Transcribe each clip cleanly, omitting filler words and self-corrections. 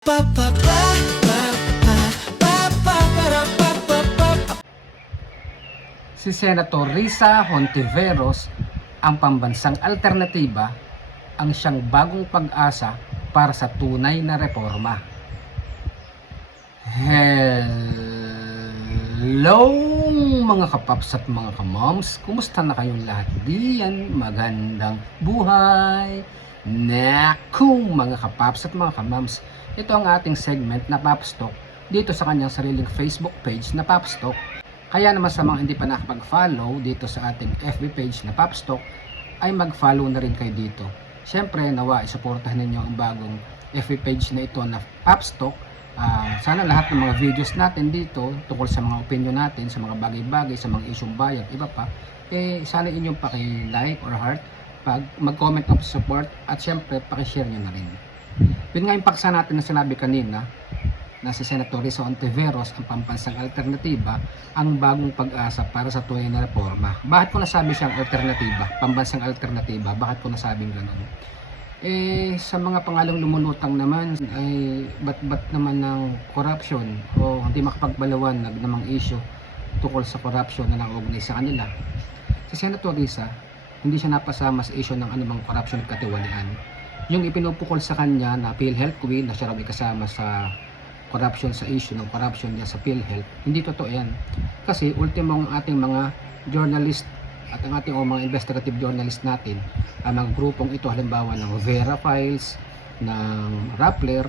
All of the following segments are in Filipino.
Si Senator Risa Hontiveros, ang pambansang alternatiba, ang siyang bagong pag-asa para sa tunay na reforma. Hello mga kapaps at mga kamoms, kumusta na kayong lahat diyan? Magandang buhay! Naku mga kapaps at mga kamoms, ito ang ating segment na Popstock dito sa kanyang sariling Facebook page na Popstock. Kaya naman sa mga hindi pa nakapag-follow dito sa ating FB page na Popstock, ay mag-follow na rin kayo dito. Siyempre, nawa isuportahan ninyo ang bagong FB page na ito na Popstock. Sana lahat ng mga videos natin dito tungkol sa mga opinion natin, sa mga bagay-bagay, sa mga isyong bayan, iba pa, sana inyong paki-like or heart, pag mag-comment of support, at siyempre, paki-share nyo na rin. Yun nga yung paksa natin na sinabi kanina, na si Senator Risa Hontiveros, ang pambansang alternatiba, ang bagong pag-asa para sa tunay na reforma. Bakit ko nasabi siyang alternatiba, pambansang alternatiba? Bakit ko nasabing gano'n? Sa mga pangalang lumulutang naman, ay bat naman ng corruption o hindi makapagbaliwanag namang issue tungkol sa corruption na nauugnay sa kanila. Si Senator Risa, hindi siya napasama sa issue ng anumang corruption at katiwalian. Yung ipinupukol sa kanya na PhilHealth Queen, na siya raw kasama sa corruption, sa issue ng corruption niya sa PhilHealth, hindi totoo yan. Kasi ultimo ang ating mga journalist at ang ating mga investigative journalist natin, ang mga grupong ito, halimbawa ng Vera Files, ng Rappler,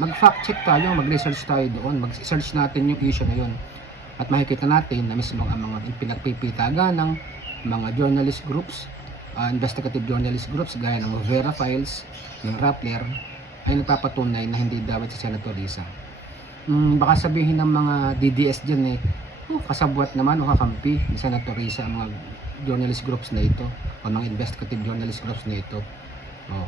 mag-fact check tayo, mag-research tayo doon, mag-search natin yung issue na yun. At makikita natin na mismo ang mga pinagpipitagan ng mga journalist groups, investigative journalist groups gaya ng Vera Files, ng Rappler, ay nagpapatunay na hindi dawit si Senator Risa. Baka sabihin ng mga DDS dyan kasabwat naman o kakampi ni Senator Risa ang mga journalist groups na ito o mga investigative journalist groups na ito.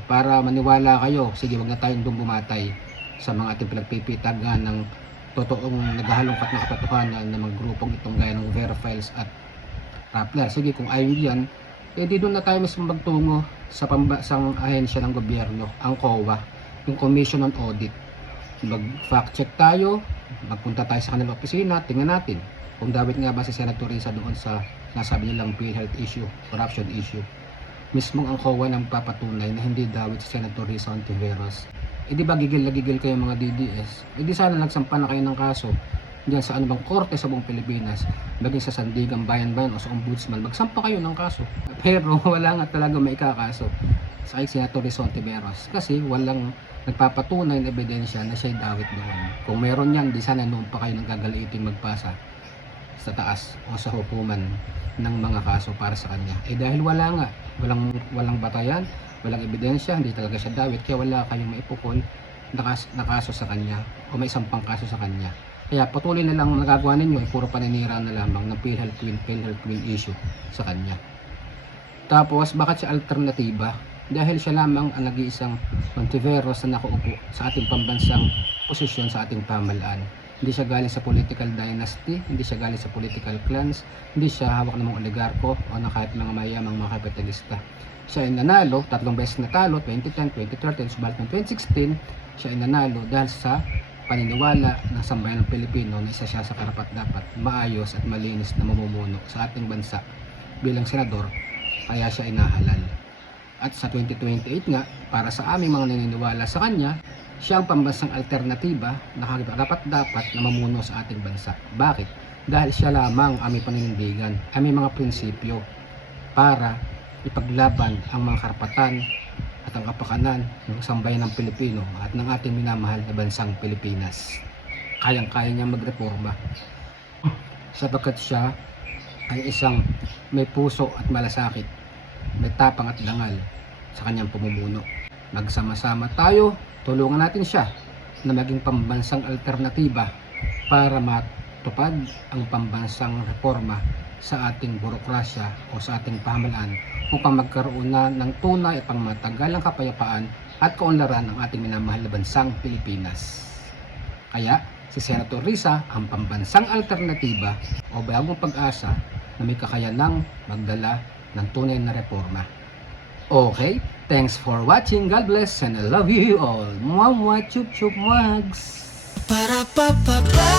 Para maniwala kayo, sige, wag na tayong bumatay sa mga ating pinagpipitagan ng totoong naghahalongkat na katotohanan ng mga grupong itong gaya ng Vera Files at Rappler. Sige, kung ayaw yan, di doon na tayo mismo magtungo sa pambansang ahensya ng gobyerno, ang COA, yung Commission on Audit. Mag-fact check tayo, magpunta tayo sa kanilang opisina, tingnan natin kung dawit nga ba si Senator Risa doon sa nasabi nilang PhilHealth issue, corruption issue. Mismong ang COA nang papatunay na hindi dawit si Senator Risa Hontiveros. Di ba gigil na gigil kayo mga DDS? Di sana nagsampa na kayo ng kaso diyan sa anumang korte sa buong Pilipinas, maging sa Sandigan Bayan-Bayan o sa Ombudsman, magsampa kayo ng kaso. Pero wala nga talaga may ikakaso sa Senator Risa Hontiveros kasi walang nagpapatunay na ebidensya na siya'y dawit doon. Kung meron yan, di sana noon pa kayo nagagaliiting magpasa sa taas o sa hukuman ng mga kaso para sa kanya. Dahil wala nga, walang batayan, walang ebidensya, hindi talaga siya dawit, kaya wala kayong maipukol na kaso sa kanya o may sampang kaso sa kanya. Kaya patuloy na lang nagagawa ninyo, puro paninira na lamang ng PhilHealth Queen issue sa kanya. Tapos, bakit siya alternatiba? Dahil siya lamang ang nag-iisang Hontiveros na nakaupo sa ating pambansang posisyon sa ating pamahalaan. Hindi siya galing sa political dynasty, hindi siya galing sa political clans, hindi siya hawak ng mga oligarko o ng kahit mga mayamang mga kapitalista. Siya ay nanalo, 3 beses natalo, 2010, 2013, subalit ng 2016, siya ay nanalo dahil sa paniniwala ng sambayan ng Pilipino na isa siya sa karapat-dapat, maayos at malinis na mamumuno sa ating bansa bilang senador, kaya siya ay nahalal. At sa 2028 nga, para sa aming mga naniniwala sa kanya, siya ang pambansang alternatiba na karapat-dapat na mamuno sa ating bansa. Bakit? Dahil siya lamang aming paninindigan, aming mga prinsipyo para ipaglaban ang mga karapatan at ang kapakanan ng sambayan ng Pilipino at ng ating minamahal na bansang Pilipinas. Kayang-kaya niya magreforma sapagkat siya ay isang may puso at malasakit, may tapang at dangal sa kanyang pamumuno. Magsama-sama tayo, tulungan natin siya na maging pambansang alternatiba para matupad ang pambansang reforma sa ating burokrasya o sa ating pamahalaan upang magkaroon na ng tunay at pangmatagalang kapayapaan at kaunlaran ng ating minamahal na bansang Pilipinas. Kaya si Senator Risa ang pambansang alternatiba o bagong pag-asa na may kakayanang magdala ng tunay na reforma. Okay, thanks for watching. God bless and I love you all. Mwah, mwah, chup, chup, mugs. Para pa pa pa.